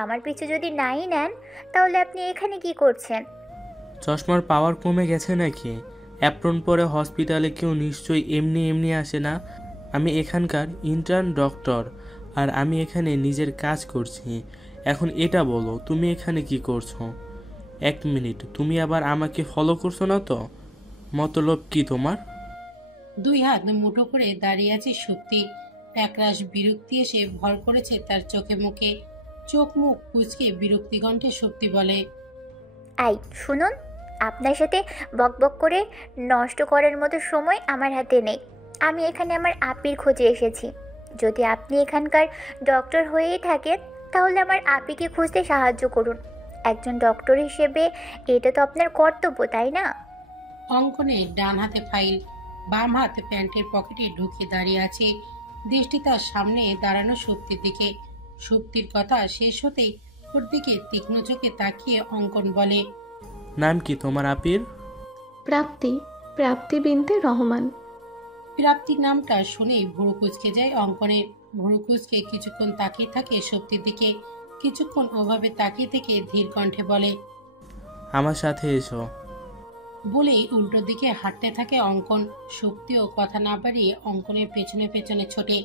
আমার পিছু যদি নাই নেন, তাহলে আপনি এখানে কি করছেন? চশমার পাওয়ার কমে গেছে নাকি? অ্যাপ্রন পরে হসপিটালে কেউ নিশ্চয়ই এমনি এমনি আসে না। আমি এখানকার ইন্টার্ন ডক্টর, আর আমি এখানে নিজের কাজ করছি। এখন এটা বলো, তুমি এখানে কি করছো? এক মিনিট, তুমি আবার আমাকে ফলো করছো না তো? মতলব কি তোমার? দুই হাত মুঠো করে দাঁড়িয়ে আছে সুপ্তি। একরাশ বিরক্তি এসে ভর করেছে তার চোখে মুখে। চোখ মুখ কুচকে বিরক্তি কণ্ঠে সুপ্তি বলে, এই শুনুন, আপনার সাথে বকবক করে নষ্ট করার মতো সময় আমার হাতে নেই। আমি এখানে আমার আপির খোঁজে এসেছি। যদি আপনি এখানকার ডক্টর হয়েই থাকেন, তাহলে আমার আপিকে খুঁজতে সাহায্য করুন। একজন ডক্টর হিসেবে এটা তো আপনার কর্তব্য, তাই না? অঙ্কনে ডান হাতে ফাইল, বাম হাতে প্যান্টের পকেটে ঢুকিয়ে দাঁড়িয়ে আছে। দৃষ্টি তার সামনে দাঁড়ানো সুপ্তির দিকে। সুপ্তির কথা শেষ হতেই ওর দিকে তীক্ষ্ণ চোখে তাকিয়ে অঙ্কন বলে, নাম কি তোমার আপির? প্রাপ্তি, প্রাপ্তি বিনতে রহমান। প্রাপ্তির নামটা শুনেই ভুরু কুচকে যায় অঙ্কনের। ভুরু কুচকে কিছুক্ষণ তাকিয়ে থাকে সুপ্তির দিকে। কিছুক্ষণ ওভাবে তাকিয়ে থেকে ধীর কণ্ঠে বলে, আমার সাথে এসো। বলেই উল্টো দিকে হাঁটতে থাকে অঙ্কন। সুপ্তিও কথা না বাড়িয়ে অঙ্কনের পেছনে পেছনে ছোটে।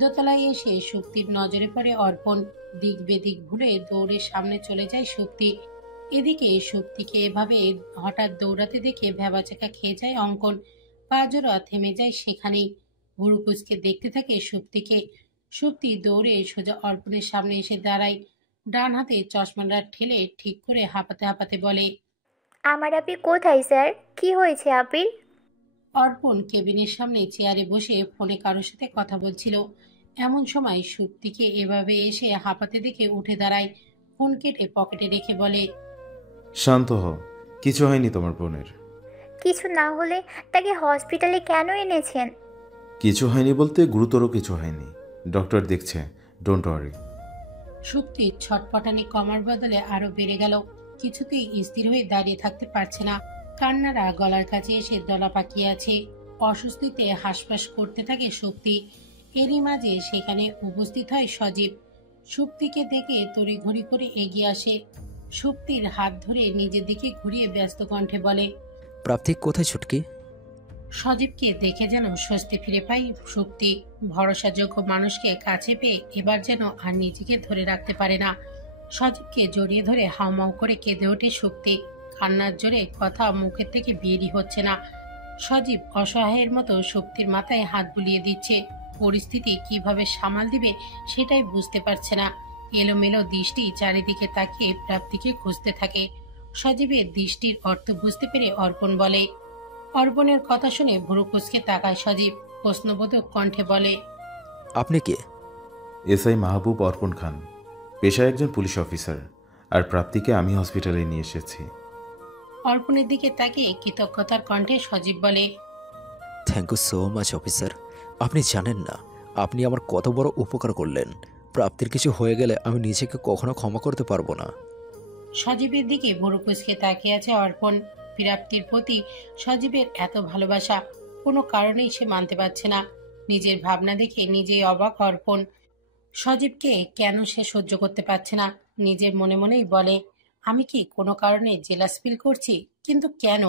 দোতলায় এসে সুপ্তির নজরে পড়ে অর্পণ। দিক বেদিক ঘুরে দৌড়ে সামনে চলে যায় সুপ্তি। এদিকে সুপ্তিকে এভাবে হঠাৎ দৌড়াতে দেখে ভ্যাবাচাকা খেয়ে যায় অঙ্কন। পা জোড়া থেমে যায় সেখানেই। ভুরু কুচকে দেখতে থাকে সুপ্তিকে। সুপ্তি দৌড়ে সোজা অর্পণের সামনে এসে দাঁড়ায়। ডান হাতে চশমাটা ঠেলে ঠিক করে হাঁপাতে হাঁপাতে বলে, আমার আপি কোথায় স্যার? কি হয়েছে আপির? অর্পণ কেবিনের সামনে চেয়ারে বসে ফোনে কারোর সাথে কথা বলছিল। এমন সময় সুপ্তিকে এভাবে এসে হাঁপাতে দেখে উঠে দাঁড়ায়। ফোন কেটে পকেটে রেখে বলে, শান্ত হও, কিছু হয়নি তোমার বোনের। কিছু না হলে তাকে হসপিটালে কেন এনেছেন? কিছু হয়নি বলতে গুরুতর কিছু হয়নি, ডক্টর দেখছে, ডোন্ট ওয়ারি। সুপ্তির ছটপটানি কমার বদলে আরো বেড়ে গেল। কিছুতেই স্থির হয়ে দাঁড়িয়ে থাকতে পারছে না। কান্নারা গলার কাছে এসে দলা পাকিয়ে আছে। অস্বস্তিতে হাঁসফাঁস করতে থাকে সুপ্তি। এরই মাঝে সেখানে উপস্থিত হয় সজীব। সুপ্তিকে দেখে তড়িঘড়ি করে এগিয়ে আসে। সুপ্তির হাত ধরে নিজের দিকে ঘুরিয়ে ব্যস্ত কণ্ঠে বলে, প্রাপ্তি কোথায় ছুটকি? সজীবকে দেখে যেন স্বস্তি ফিরে পাই সুপ্তি। ভরসাযোগ্য মানুষকে কাছে পেয়ে এবার যেন আর নিজেকে ধরে রাখতে পারে না। সজীবকে জড়িয়ে ধরে হাউমাউ করে কেঁদে ওঠে সুপ্তি। কান্নার জোরে কথা মুখের থেকে বেরই হচ্ছে না। সজীব অসহায়ের মতো সুপ্তির মাথায় হাত বুলিয়ে দিচ্ছে। পরিস্থিতি কিভাবে সামাল দিবে সেটাই বুঝতে পারছে না। এলোমেলো দৃষ্টি চারিদিকে তাকিয়ে প্রাপ্তিকে খুঁজতে থাকে। সজীবের দৃষ্টির অর্থ বুঝতে পেরে অর্পণ বলে, অর্পণের কথা শুনে ভুরু কুচকে তাকায় সজীব। প্রশ্নবোধক কণ্ঠে বলে, আপনি কে? এসআই মাহবুব অর্পণ খান, পেশায় একজন পুলিশ অফিসার, আর প্রাপ্তিকে আমি হসপিটালে নিয়ে এসেছি। অর্পণের দিকে তাকিয়ে কৃতজ্ঞতার কণ্ঠে সজীব বলে, thank you so much officer. আপনি জানেন না আপনি আমার কত বড় উপকার করলেন। প্রাপ্তির কিছু হয়ে গেলে আমি নিজেকে কখনো ক্ষমা করতে পারবো না। সজীবের দিকে ভুরু কুচকে তাকিয়ে আছে অর্পণ। প্রাপ্তির প্রতি সজীবের এত ভালোবাসা কোনো কারণেই সে মানতে পারছে না। নিজের ভাবনা দেখে নিজেই অবাক অর্পণ। সজীবকে কেন সে সহ্য করতে পারছে না। নিজের মনে মনেই বলে, আমি কি কোনো কারণে জেলাস ফিল করছি? কিন্তু কেন?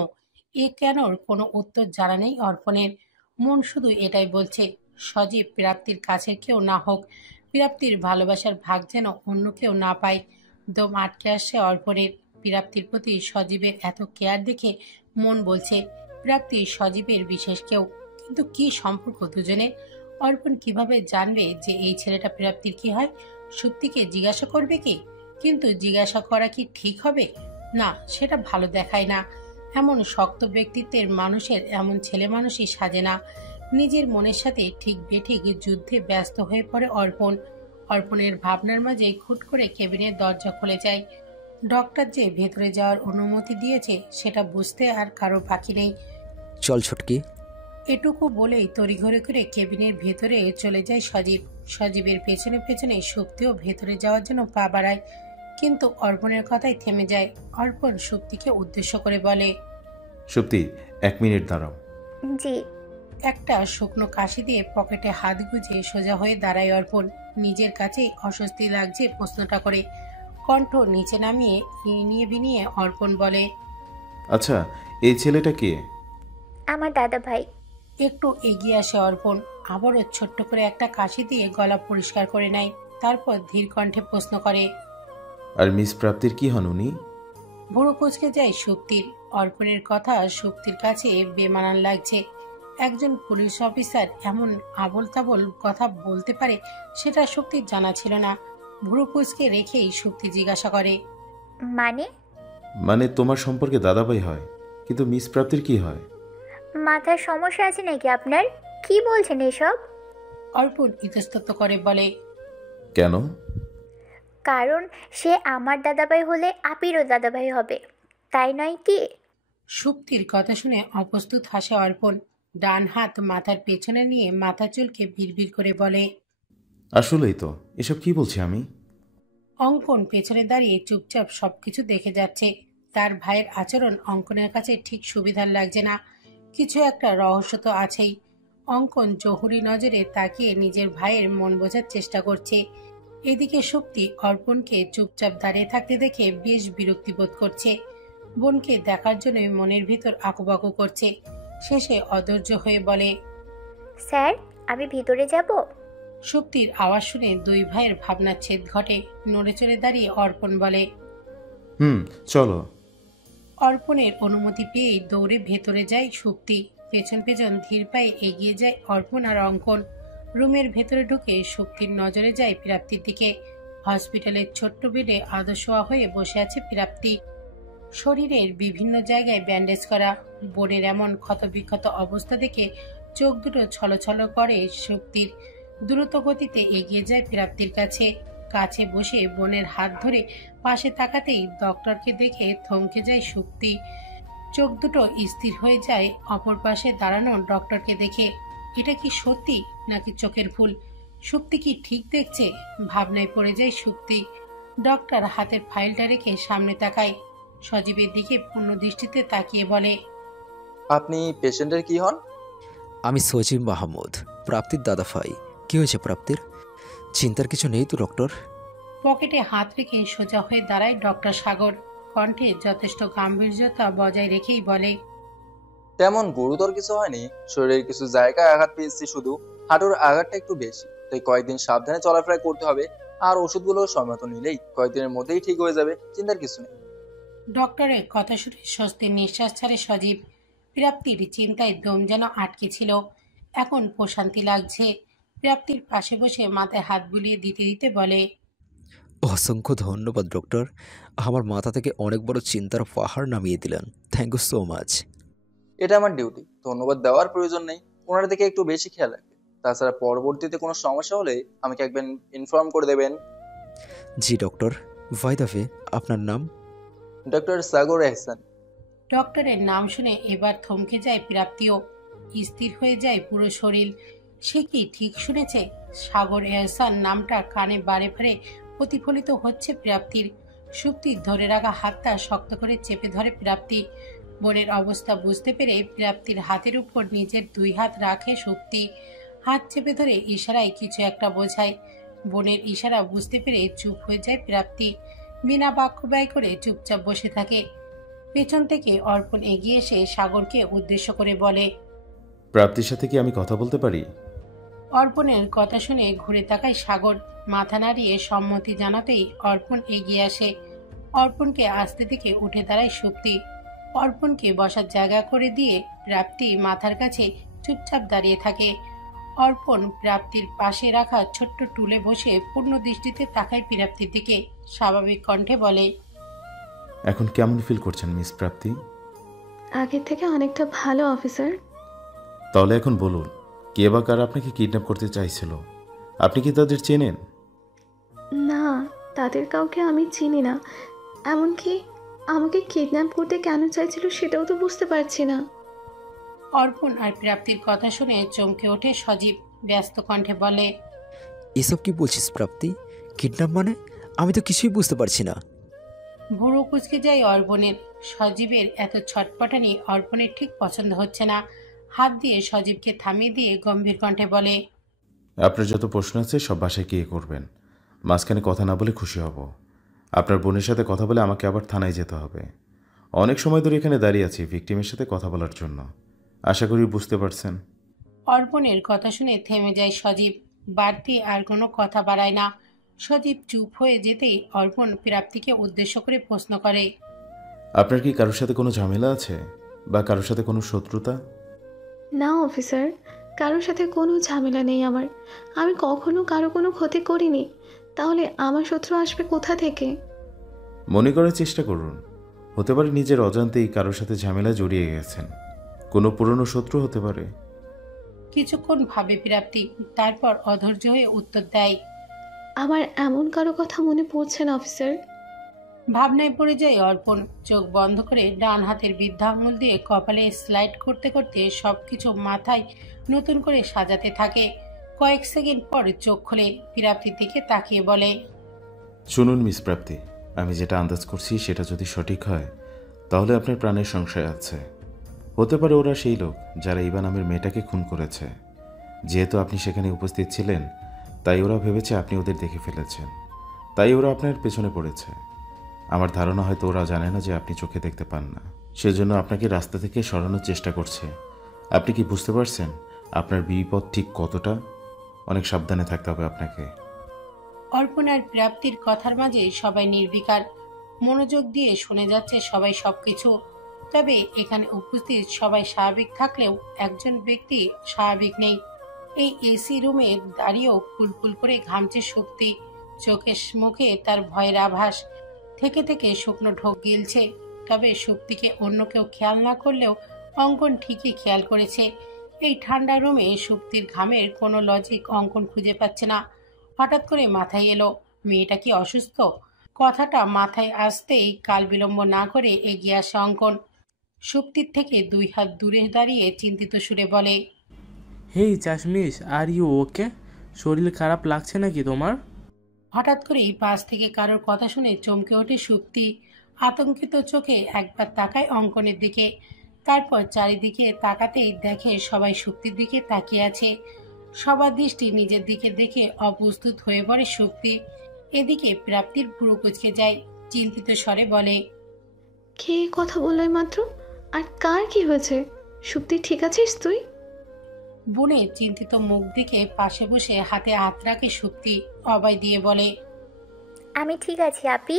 এ কেনর কোনো উত্তর জানা নেই অর্পণের। মন শুধু এটাই বলছে, সজীব প্রাপ্তির কাছের কেউ না হোক, প্রাপ্তির ভালোবাসার ভাগ যেন অন্য কেউ না পায়। দম আটকে আসছে অর্পণের। প্রাপ্তির প্রতি সজীবের এত কেয়ার দেখে মন বলছে প্রাপ্তি সজীবের বিশেষ কেউ। কিন্তু কি সম্পর্ক দুজনের? অর্পণ কিভাবে জানবে যে এই ছেলেটা প্রাপ্তির কি হয়? সুপ্তিকে জিজ্ঞাসা করবে কি? কিন্তু জিজ্ঞাসা করা কি ঠিক হবে? না, সেটা ভালো দেখায় না। এমন শক্ত ব্যক্তিত্বের মানুষের এমন ছেলে মানুষই সাজে না। নিজের মনের সাথে ঠিক বেঠিক যুদ্ধে ব্যস্ত হয়ে পড়ে অর্পণ। অর্পণের ভাবনার মাঝে খুট করে কেবিনের দরজা খুলে যায়। ডক্টর যে ভেতরে যাওয়ার অনুমতি দিয়েছে সেটা বুঝতে আর কারো বাকি নেই। চল ছুটকি। এটুকু বলেই তড়িঘড়ি করে কেবিনের ভেতরে চলে যায় সজীব। সজীবের পেছনে পেছনে সুপ্তিও ভেতরে যাওয়ার জন্য পা বাড়ায়, কিন্তু অর্পণের কথাই থেমে যায়। অর্পণ সুপ্তিকে উদ্দেশ্য করে বলে, সুপ্তি 1 মিনিট দাঁড়াও। জি। একটা শুকনো কাশি দিয়ে পকেটে হাত গুজে সোজা হয়ে দাঁড়ায় অর্পণ। নিজের কাছেই অস্বস্তি লাগছে প্রশ্নটা করে। কণ্ঠ নিচে নামিয়ে ইনিয়ে বিনিয়ে অর্পণ বলে, আচ্ছা, এই ছেলেটা কে? আমার দাদা ভাই। একটু এগিয়ে আসে অর্পণ, আবারও ছোট্ট করে একটা কাশি দিয়ে গলা পরিষ্কার করে নেয়। তারপর ধীর কণ্ঠে প্রশ্ন করে, আর মিস প্রাপ্তির কি হন উনি? ভুরু কুঁচকে যায় সুপ্তির। অর্পণের কথা সুপ্তির কাছে বেমানান লাগছে। একজন পুলিশ অফিসার এমন আবোল তাবোল কথা বলতে পারে সেটা সুপ্তির জানা ছিল না। ভুরু কুঁচকে রেখেই সুপ্তি জিজ্ঞাসা করে, মানে তোমার সম্পর্কে দাদাভাই হয়, কিন্তু মিস প্রাপ্তির কি হয়? মাথার সমস্যা আছে নাকি আপনার? কি বলছেন এসব? অর্পণ ইতস্তত করে বলে, কেন? কারণ সে আমার দাদাভাই হলে আপিরও দাদাভাই হবে, তাই নয় কি? সুপ্তির কথা শুনে অপ্রস্তুত হাসে অর্পণ। ডান হাত মাথার পেছনে নিয়ে মাথা চুলকে বিড়বিড় করে বলে, আসলেই তো, এসব কি বলছি আমি? অঙ্কন পেছনে দাঁড়িয়ে চুপচাপ সবকিছু দেখে যাচ্ছে। তার ভাইয়ের আচরণ অঙ্কনের কাছে ঠিক সুবিধার লাগছে না। কিছু একটা রহস্য তো আছেই। অঙ্কন জহুরি নজরে তাকিয়ে নিজের ভাইয়ের মন বোঝার চেষ্টা করছে। এদিকে সুপ্তি অর্পণকে চুপচাপ দাঁড়িয়ে থাকতে দেখে বেশ বিরক্তি বোধ করছে। বোনকে দেখার জন্য মনের ভিতর আকুবাকু করছে। শেষে অধৈর্য হয়ে বলে, স্যার, আমি ভিতরে যাব? সুপ্তির আওয়াজ শুনে দুই ভাইয়ের ভাবনার ছেদ ঘটে। নড়ে চড়ে দাঁড়িয়ে অর্পণ বলে, চলো। অর্পণের অনুমতি পেয়েই দৌড়ে ভেতরে যায় সুপ্তি। পেছন পেছন ধীর পায়ে এগিয়ে যায় অর্পণ আর অঙ্কন। রুমের ভেতরে ঢুকে সুপ্তির নজরে যায় প্রাপ্তির দিকে। হসপিটালের ছোট্ট বেডে আদশোয়া হয়ে বসে আছে প্রাপ্তি। শরীরের বিভিন্ন জায়গায় ব্যান্ডেজ করা। বোনের এমন ক্ষতবিক্ষত অবস্থা দেখে চোখ দুটো ছলছল করে সুপ্তির। দ্রুত গতিতে এগিয়ে যায় প্রাপ্তির কাছে। কাছে বসে বোনের হাত ধরে পাশে তাকাতেই ডক্টরকে দেখে থমকে যায় সুপ্তি। চোখ দুটো স্থির হয়ে যায় অপর পাশে দাঁড়ানো ডক্টরকে দেখে। এটা কি সত্যি নাকি চোখের ভুল? সুপ্তি কি ঠিক দেখছে? ভাবনায় পড়ে যায় সুপ্তি। ডক্টর হাতের ফাইলটা রেখে সামনে তাকায়। সজীবের দিকে পূর্ণ দৃষ্টিতে তাকিয়ে বলে, আপনি পেশেন্টের কি হন? আমি সজিব মাহমুদ, প্রাপ্তির দাদা ভাই। কি হয়েছে প্রাপ্তির? চিন্তার কিছু নেই তো ডক্টর? পকেটে হাত রেখে সোজা হয়ে দাঁড়ায় ডক্টর সাগর। কণ্ঠে যথেষ্ট গাম্ভীর্যতা বজায় রেখেই বলে, তেমন গুরুতর কিছু হয়নি, শরীরের কিছু জায়গায় আঘাত পেয়েছি, শুধু হাঁটুর আঘাতটা একটু বেশি, তাই কয়েকদিন সাবধানে চলাফেরা করতে হবে। আর ওষুধগুলো সময় মতো নিলেই কয়েকদিনের মধ্যেই ঠিক হয়ে যাবে, চিন্তার কিছু নেই। ডক্টরের কথা শুনে স্বস্তির নিঃশ্বাস ছাড়ে সজীব। প্রাপ্তির চিন্তায় দম যেন আটকে ছিল, এখন প্রশান্তি লাগছে। প্রাপ্তির পাশে বসে মাথায় হাত বুলিয়ে দিতে দিতে বলে, অসংখ্য ধন্যবাদ ডক্টর, আমার মাথা থেকে অনেক বড় চিন্তার পাহাড় নামিয়ে দিলেন। Thank you so much. এটা আমার ডিউটি, ধন্যবাদ দেওয়ার প্রয়োজন নেই। ওনার দিকে একটু বেশি খেয়াল রাখবেন। তাছাড়া পরবর্তীতে কোনো সমস্যা হলে আমাকে একবার ইনফর্ম করে দেবেন। জি ডক্টর। বাই দ্য ওয়ে, আপনার নাম? ডক্টর সাগর এহসান। ডক্টরের নাম শুনে এবার থমকে যায় প্রাপ্তিও। স্থির হয়ে যায় পুরো শরীর। সে কি ঠিক শুনেছে? সাগর এহসান নামটা কানে বারে বারে প্রতিফলিত হচ্ছে প্রাপ্তির। সুপ্তির ধরে রাখা হাতটা শক্ত করে চেপে ধরে প্রাপ্তি। বোনের অবস্থা বুঝতে পেরে প্রাপ্তির হাতের উপর নিজের দুই হাত রাখে সুপ্তি। হাত চেপে ধরে ইশারায় কিছু একটা বোঝায়। বোনের ইশারা বুঝতে পেরে চুপ হয়ে যায় প্রাপ্তি। বিনা বাক্য ব্যয় করে চুপচাপ বসে থাকে। পেছন থেকে অর্পণ এগিয়ে এসে সাগরকে উদ্দেশ্য করে বলে, প্রাপ্তির সাথে কি আমি কথা বলতে পারি? অর্পণের কথা শুনে ঘুরে তাকায় সাগর। মাথা নাড়িয়ে সম্মতি জানাতেই অর্পণ এগিয়ে আসে। অর্পণকে আসতে দেখে উঠে দাঁড়ায় সুপ্তি। অর্পণকে বসার জায়গা করে দিয়ে প্রাপ্তি মাথার কাছে চুপচাপ দাঁড়িয়ে থাকে। অর্পণ প্রাপ্তির পাশে রাখা ছোট্ট টুলে বসে পূর্ণ দৃষ্টিতে তাকায় প্রাপ্তির দিকে। স্বাভাবিক কণ্ঠে বলে, এখন কেমন ফিল করছেন মিস প্রাপ্তি? আগের থেকে অনেকটা ভালো অফিসার। তাহলে এখন বলুন, কে বা কারা আপনাকে কিডন্যাপ করতে চাইছিল? আপনি কি তাদের চেনেন? না, তাদের কাউকে আমি চিনি না। এমনকি আমাকে কিডন্যাপ করতে কেন চাইছিল সেটাও তো বুঝতে পারছি না। অর্পণ আর প্রাপ্তির কথা শুনে চমকে ওঠে সজীব, ব্যস্ত কণ্ঠে বলে, এসব কি বলছিস প্রাপ্তি? কিডন্যাপ মানে? আমি তো কিছুই বুঝতে পারছি না। ভুরু কুচকে যায় অর্পণের। সজীবের এত ছটপটানি অর্পণের ঠিক পছন্দ হচ্ছে না। হাত দিয়ে সজীবকে থামিয়ে দিয়ে গম্ভীর কণ্ঠে বলে, আপনার যত প্রশ্ন আছে সব বাসায় গিয়ে করবেন। মাঝখানে কথা না বলে খুশি হব। আপনার বোনের সাথে কথা বলে আমাকে আবার থানায় যেতে হবে। অনেক সময় ধরে এখানে দাঁড়িয়ে আছি ভিকটিমের সাথে কথা বলার জন্য। আশা করি বুঝতে পারছেন। অর্পণের কথা শুনে থেমে যায় সজীব, বাড়তি আর কোনো কথা বাড়ায় না। সজীব চুপ হয়ে যেতেই অর্পণ প্রাপ্তিকে উদ্দেশ্য করে প্রশ্ন করে, আপনার কি কারোর সাথে কোনো ঝামেলা আছে বা কারোর সাথে কোনো শত্রুতা? না অফিসার, কারোর সাথে কোনো ঝামেলা নেই আমার। আমি কখনো কারো কোনো ক্ষতি করিনি, তাহলে আমার শত্রু আসবে কোথা থেকে? মনে করার চেষ্টা করুন, হতে পারে নিজের অজান্তেই কারোর সাথে ঝামেলা জড়িয়ে গেছেন। কোনো পুরনো শত্রু হতে পারে। কিছুক্ষণ ভাবে প্রাপ্তি, তারপর অধৈর্য হয়ে উত্তর দেয়, আমার এমন কারো কথা মনে পড়ছে না অফিসার। ভাবনায় পড়ে যায় অর্পণ। চোখ বন্ধ করে ডান হাতের বৃদ্ধা আঙুল দিয়ে কপালে স্লাইড করতে করতে সবকিছু মাথায় নতুন করে সাজাতে থাকে। কয়েক সেকেন্ড পর চোখ খুলে প্রাপ্তির দিকে তাকিয়ে বলে, শুনুন মিস প্রাপ্তি, আমি যেটা আন্দাজ করছি সেটা যদি সঠিক হয় তাহলে আপনার প্রাণের সংশয় আছে। হতে পারে ওরা সেই লোক যারা ইভা নামের মেয়েটাকে খুন করেছে। যেহেতু আপনি সেখানে উপস্থিত ছিলেন, তাই ওরা ভেবেছে আপনি ওদের দেখে ফেলেছেন, তাই ওরা আপনার পেছনে পড়েছে। আমার ধারণা হয়তো ওরা জানে না যে আপনি চোখে দেখতে পান না, সেজন্য আপনাকে রাস্তা থেকে সরানোর চেষ্টা করছে। আপনি কি বুঝতে পারছেন আপনার বিপদ ঠিক কতটা? অনেক সাবধানে থাকতে হবে আপনাকে। অর্পণ আর প্রাপ্তির কথার মাঝে সবাই নির্বিকার, মনোযোগ দিয়ে শুনে যাচ্ছে সবাই সবকিছু। তবে এখানে উপস্থিত সবাই স্বাভাবিক থাকলেও একজন ব্যক্তি স্বাভাবিক নেই। এই এসি রুমে দাঁড়িয়েও পুলপুল করে ঘামছে শক্তি। চোখে মুখে তার ভয়ের আভাস থেকে থেকে শুকনো ঢোক গিলছে। তবে শক্তিকে অন্য কেউ খেয়াল না করলেও অঙ্কন ঠিকই খেয়াল করেছে। এই ঠান্ডা রুমে সুপ্তির ঘামের কোনো লজিক অঙ্কন খুঁজে পাচ্ছে না। হঠাৎ করে মাথায় এলো, মেয়েটা কি অসুস্থ? কথাটা মাথায় আসতেই কাল বিলম্ব না করে এগিয়ে আসে অঙ্কন। সুপ্তির থেকে 2 হাত দূরে দাঁড়িয়ে চিন্তিত সুরে বলে, হেই চাশমিশ, আর ইউ ওকে? শরীর খারাপ লাগছে নাকি তোমার? হঠাৎ করেই পাশ থেকে কারোর কথা শুনে চমকে ওঠে সুপ্তি। আতঙ্কিত চোখে একবার তাকায় অঙ্কনের দিকে, তারপর চারিদিকে তাকাতেই দেখে সবাই সুপ্তির দিকে তাকিয়ে আছে। সবার দৃষ্টি নিজের দিকে দেখে অপ্রস্তুত হয়ে পড়ে সুপ্তি। এদিকে প্রাপ্তির ভুরু কুঁচকে যায়, চিন্তিত স্বরে বলে, কে কথা বললো মাত্র? আর কার কি হয়েছে? সুপ্তি, ঠিক আছিস তুই? বোনের চিন্তিত মুখ দিকে পাশে বসে হাতে হাত রাখে সুপ্তি, অবাই দিয়ে বলে, আমি ঠিক আছি আপি।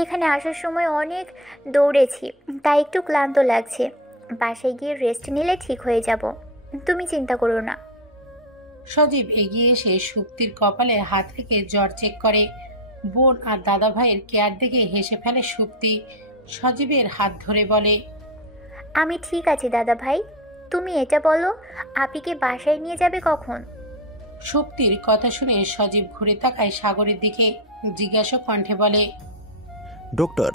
এখানে আসার সময় অনেক দৌড়েছি, তাই একটু ক্লান্ত লাগছে। বাসায় গিয়ে রেস্ট নিলে ঠিক হয়ে যাব, তুমি চিন্তা করো না। সজীব এগিয়ে এসে সুপ্তির কপালে হাত রেখে জ্বর চেক করে। বোন আর দাদা ভাইয়ের কেয়ার দেখে হেসে ফেলে সুপ্তি। সজীবের হাত ধরে বলে, আমি ঠিক আছি দাদা ভাই, তুমি এটা বলো আপিকে বাসায় নিয়ে যাবে কখন? সুপ্তির কথা শুনে সজীব ঘুরে তাকায় সাগরের দিকে, জিজ্ঞাসা কণ্ঠে বলে, ডক্টর,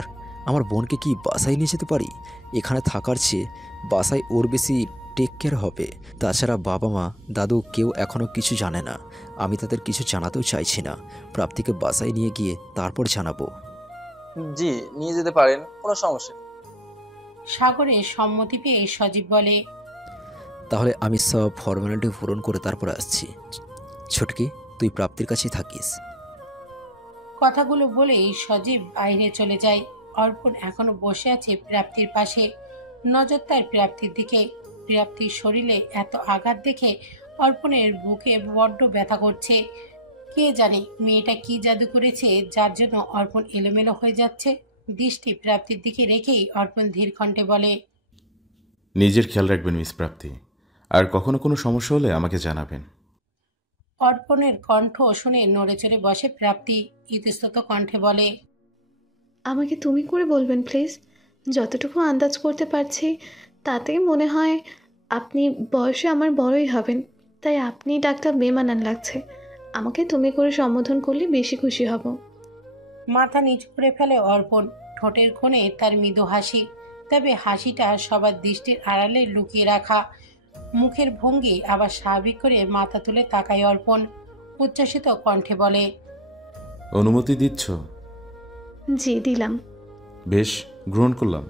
আমার বোনকে কি বাসায় নিয়ে যেতে পারি? এখানে থাকার চেয়ে বাসায় ওর বেশি টেক কেয়ার হবে। তাছাড়া বাবা মা দাদু কেউ এখনও কিছু জানে না। আমি তাদের কিছু জানাতেও চাইছি না। প্রাপ্তিকে বাসায় নিয়ে গিয়ে তারপর জানাবো। জি, নিয়ে যেতে পারেন, কোনো সমস্যা নেই। সাগরের সম্মতি পেয়ে সজীব বলে, তাহলে আমি সব ফর্মালিটি পূরণ করে তারপর আসছি। ছোটকি, তুই প্রাপ্তির কাছেই থাকিস। কথাগুলো বলেই সজীব বাইরে চলে যায়। অর্পণ এখনো বসে আছে প্রাপ্তির পাশে, নজর তার প্রাপ্তির দিকে। প্রাপ্তির শরীরে এত আঘাত দেখে অর্পণের বুকে বড্ড ব্যথা করছে। কে জানে মেয়েটা কি জাদু করেছে যার জন্য অর্পণ এলোমেলো হয়ে যাচ্ছে। দৃষ্টি প্রাপ্তির দিকে রেখেই অর্পণ ধীর কণ্ঠে বলে, নিজের খেয়াল রাখবেন মিস প্রাপ্তি, আর কখনো কোনো সমস্যা হলে আমাকে জানাবেন। অর্পণের কণ্ঠ শুনে নড়ে চড়ে বসে প্রাপ্তি, ইতস্তত কণ্ঠে বলে, আমাকে তুমি করে বলবেন প্লিজ। যতটুকু আন্দাজ করতে পারছি তাতেই মনে হয় আপনি বয়সে আমার বড়ই হবেন, তাই আপনি ডাক্তার বেমানান লাগছে। আমাকে তুমি করে সম্বোধন করলে বেশি খুশি হব। মাথা নিচু করে ফেলে অর্পণ, ঠোঁটের কোণে তার মৃদু হাসি। তবে হাসিটা সবার দৃষ্টির আড়ালে লুকিয়ে রাখা। মুখের ভঙ্গি আবার স্বাভাবিক করে মাথা তুলে তাকায় অর্পণ। উচ্ছ্বাসিত কণ্ঠে বলে, অনুমতি দিচ্ছ? জি দিলাম। বেশ, গ্রহণ করলাম।